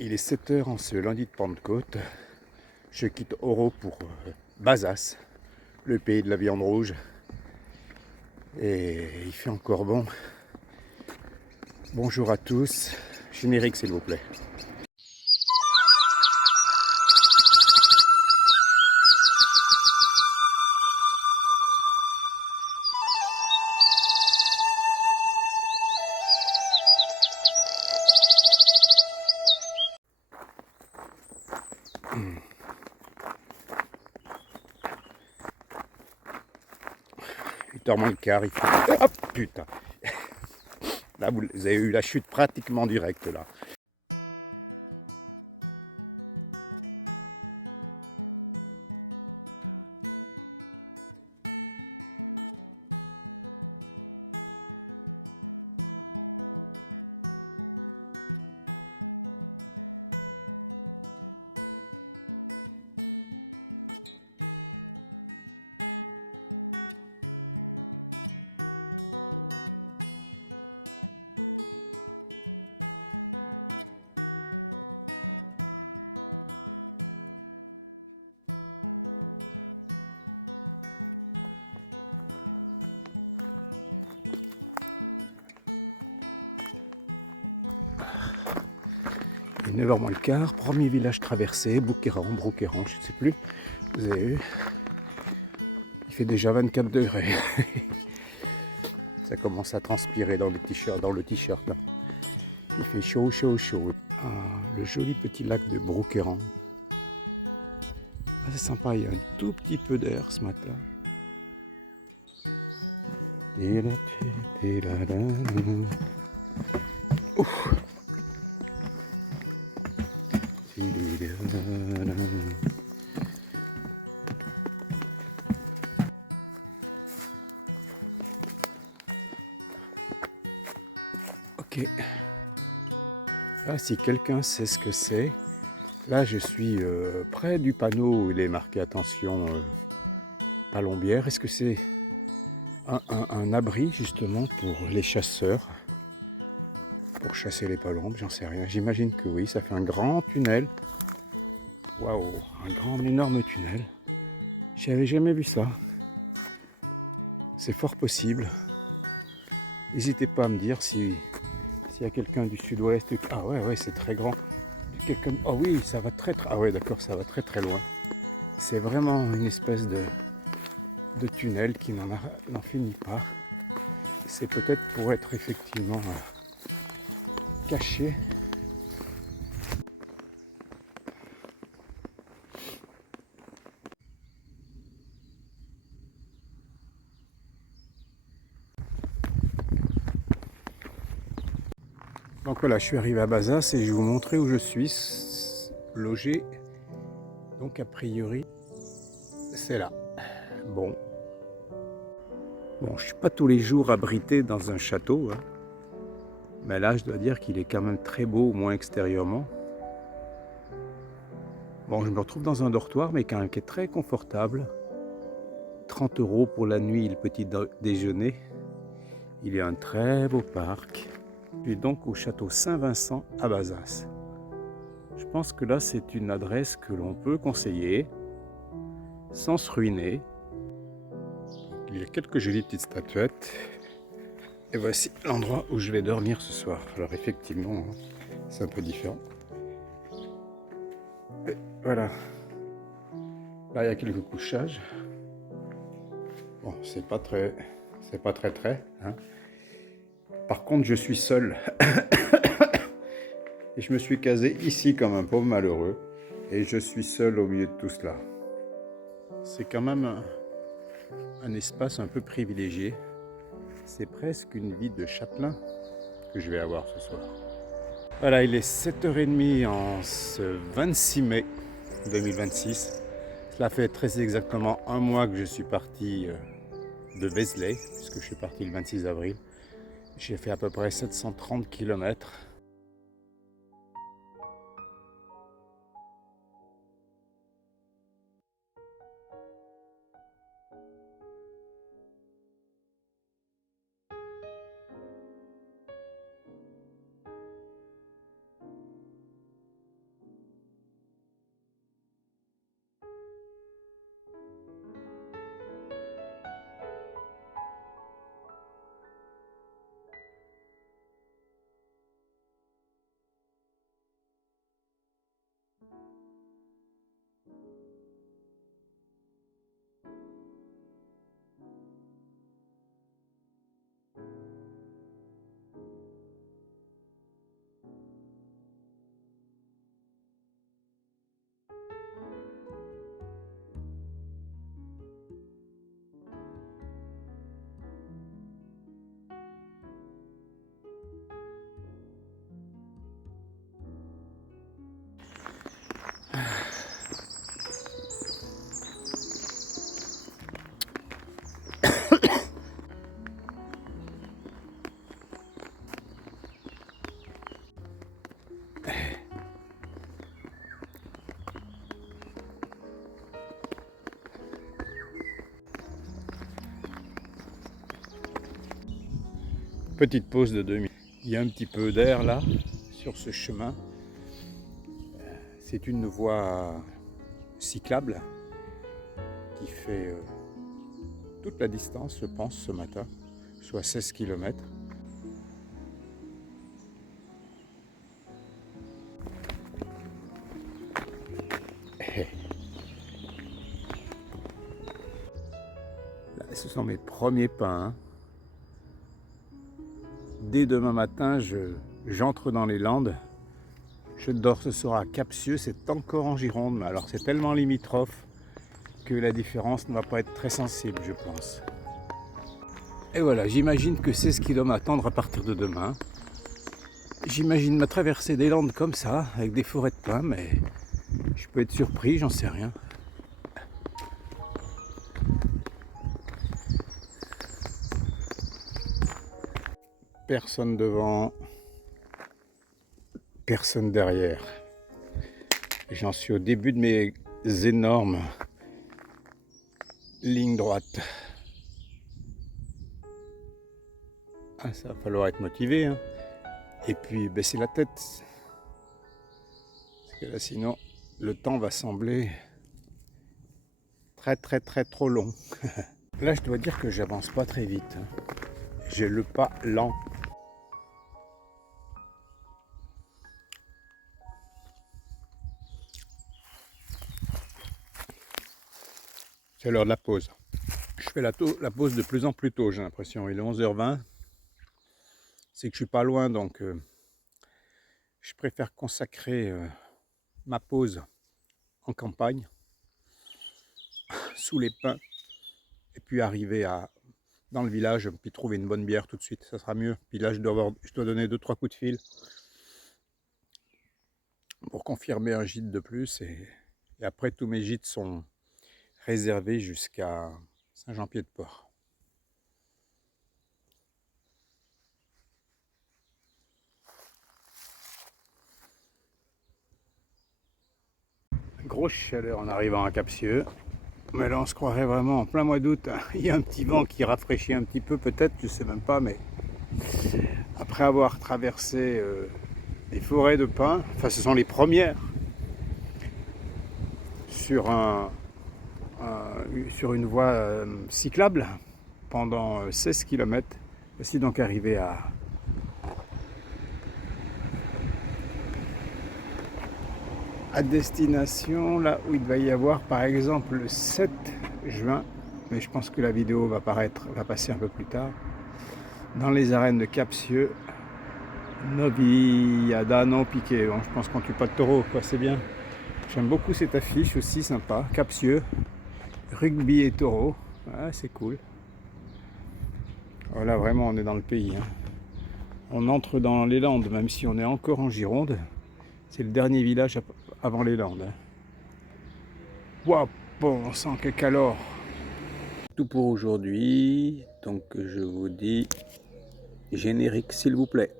Il est 7 heures en ce lundi de Pentecôte. Je quitte Oro pour Bazas, le pays de la viande rouge. Et il fait encore bon. Bonjour à tous. Générique s'il vous plaît. H moins le quart, il fait... Hop, putain. Là, vous avez eu la chute pratiquement directe, là. Il est 9h moins le quart, premier village traversé, Brouqueran, je ne sais plus. Vous avez vu, il fait déjà 24 degrés. Ça commence à transpirer dans le t-shirt. Il fait chaud, chaud, chaud. Ah, le joli petit lac de Brouqueran. C'est sympa, il y a un tout petit peu d'air ce matin. Ouf. Ok. Là, si quelqu'un sait ce que c'est, là je suis près du panneau où il est marqué attention palombière. Est-ce que c'est un abri justement pour les chasseurs, pour chasser les palombes? J'en sais rien. J'imagine que oui, ça fait un grand tunnel. Waouh, un énorme tunnel. J'avais jamais vu ça. C'est fort possible. N'hésitez pas à me dire s'il y a quelqu'un du sud-ouest. Ah ouais, c'est très grand. Oh oui, ça va très. Ah ouais, d'accord, ça va très très loin. C'est vraiment une espèce de tunnel qui n'en finit pas. C'est peut-être pour être effectivement caché. Donc voilà, je suis arrivé à Bazas et je vais vous montrer où je suis logé. Donc a priori, c'est là. Bon, je suis pas tous les jours abrité dans un château, hein. Mais là, je dois dire qu'il est quand même très beau, au moins extérieurement. Bon, je me retrouve dans un dortoir, mais quand même qui est très confortable. 30 € pour la nuit et le petit déjeuner. Il y a un très beau parc. Je suis donc au château Saint-Vincent à Bazas. Je pense que là, c'est une adresse que l'on peut conseiller sans se ruiner. Il y a quelques jolies petites statuettes. Et voici l'endroit où je vais dormir ce soir. Alors effectivement, c'est un peu différent. Et voilà. Là, il y a quelques couchages. Bon, c'est pas très, hein. Par contre, je suis seul. Et je me suis casé ici comme un pauvre malheureux. Et je suis seul au milieu de tout cela. C'est quand même un espace un peu privilégié. C'est presque une vie de châtelain que je vais avoir ce soir. Voilà, il est 7h30 en ce 26 mai 2026. Cela fait très exactement un mois que je suis parti de Vézelay, puisque je suis parti le 26 avril. J'ai fait à peu près 730 km. Petite pause de 2 minutes. Il y a un petit peu d'air là, sur ce chemin. C'est une voie cyclable qui fait toute la distance, je pense, ce matin, soit 16 km. Là, ce sont mes premiers pas. Hein. Dès demain matin, j'entre dans les Landes. Je dors ce soir à Capsieux, c'est encore en Gironde, mais alors c'est tellement limitrophe que la différence ne va pas être très sensible, je pense. Et voilà, j'imagine que c'est ce qui doit m'attendre à partir de demain. J'imagine ma traversée des Landes comme ça, avec des forêts de pins, mais je peux être surpris, j'en sais rien. Personne devant, personne derrière. J'en suis au début de mes énormes lignes droites. Ah, ça va falloir être motivé, hein. Et puis baisser la tête. Parce que là, sinon, le temps va sembler très trop long. Là, je dois dire que j'avance pas très vite. J'ai le pas lent. C'est l'heure de la pause. Je fais la pause de plus en plus tôt, j'ai l'impression. Il est 11h20. C'est que je suis pas loin, donc je préfère consacrer ma pause en campagne, sous les pins, et puis arriver dans le village, puis trouver une bonne bière tout de suite, ça sera mieux. Puis là, je dois donner 2-3 coups de fil pour confirmer un gîte de plus. Et après, tous mes gîtes sont réservés jusqu'à Saint-Jean-Pied-de-Port. Grosse chaleur en arrivant à Capsieux. Mais là, on se croirait vraiment en plein mois d'août. Il y a un petit vent qui rafraîchit un petit peu, peut-être, je sais même pas, mais après avoir traversé des forêts de pins, enfin, ce sont les premières sur une voie cyclable pendant 16 km. Voici donc arrivé à destination, là où il va y avoir par exemple le 7 juin, mais je pense que la vidéo va passer un peu plus tard, dans les arènes de Capsieux, Noviada non piqué. Bon, je pense qu'on tue pas de taureau, quoi, c'est bien. J'aime beaucoup cette affiche aussi, sympa. Capsieux, rugby et taureau, ouais, c'est cool. Voilà, vraiment, on est dans le pays. Hein. On entre dans les Landes, même si on est encore en Gironde. C'est le dernier village avant les Landes. Waouh, bon sang, que calor. Tout pour aujourd'hui. Donc je vous dis générique s'il vous plaît.